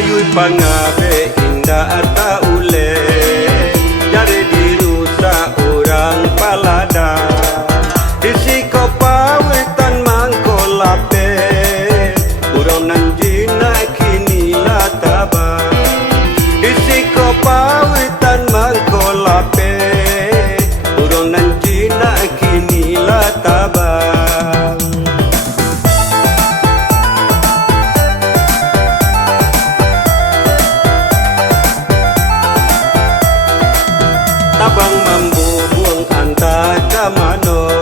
Ayui pangabe indah tak ule, jari dirusak orang palada. Risiko pawitan mangkolape, buronan jina kini lataba. Risiko pawitan mangkolape, buronan jina kini lataba. Tabang mampu buang anta kamano,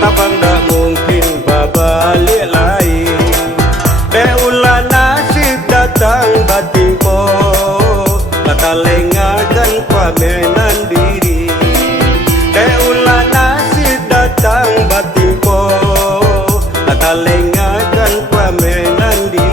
tabang dak mungkin babalik lain. Beulah nasib datang batimpo, kata lengakan pamenan diri. Beulah nasib datang batimpo, kata lengakan pamenan diri.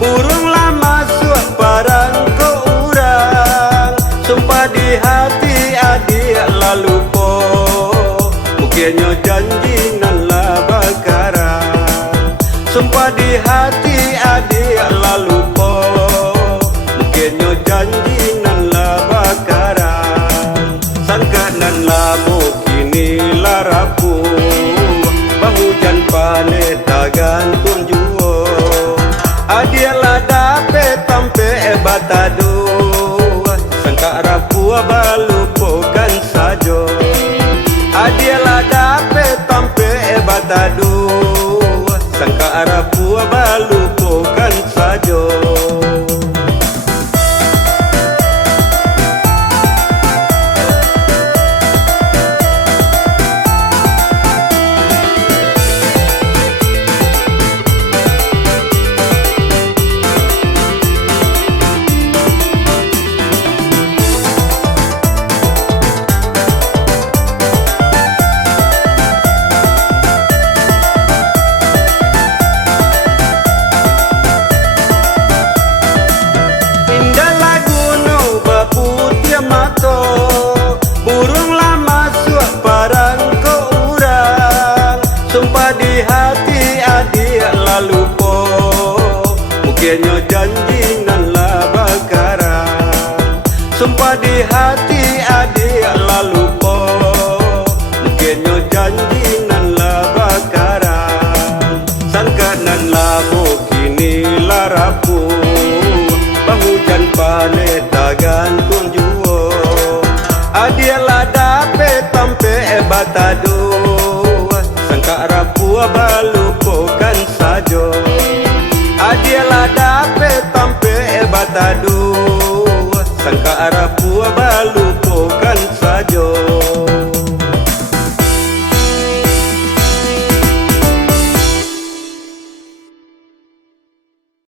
Burunglah masuk parang ke urang, sumpah di hati adik lalu po, mungkinnya janji nan lah bakaran. Sumpah di hati adik lalu po, mungkinnya janji nan lah bakaran. Sangka nan lamu kini lah rapuh, bahujan panen tagantung juo. Adialah dapat tampe batadu, sangka rapuh balupukan sajo. Adialah dapat tampe batadu, sangka rapuh balupukan sajo. Burunglah masuk parang ke urang, sumpah di hati adik lalu po, mungkinnya janji nan lah bakaran. Sumpah di hati adik lalu po, mungkinnya janji nan lah bakaran. Sangka nan lamu kini lah rapuh, bahujan panen tagantung juo. Adialah dapat tampe batadu, sangka rapuh balupukan sajo. Adialah dapat tampe batadu, sangka rapuh balupukan sajo.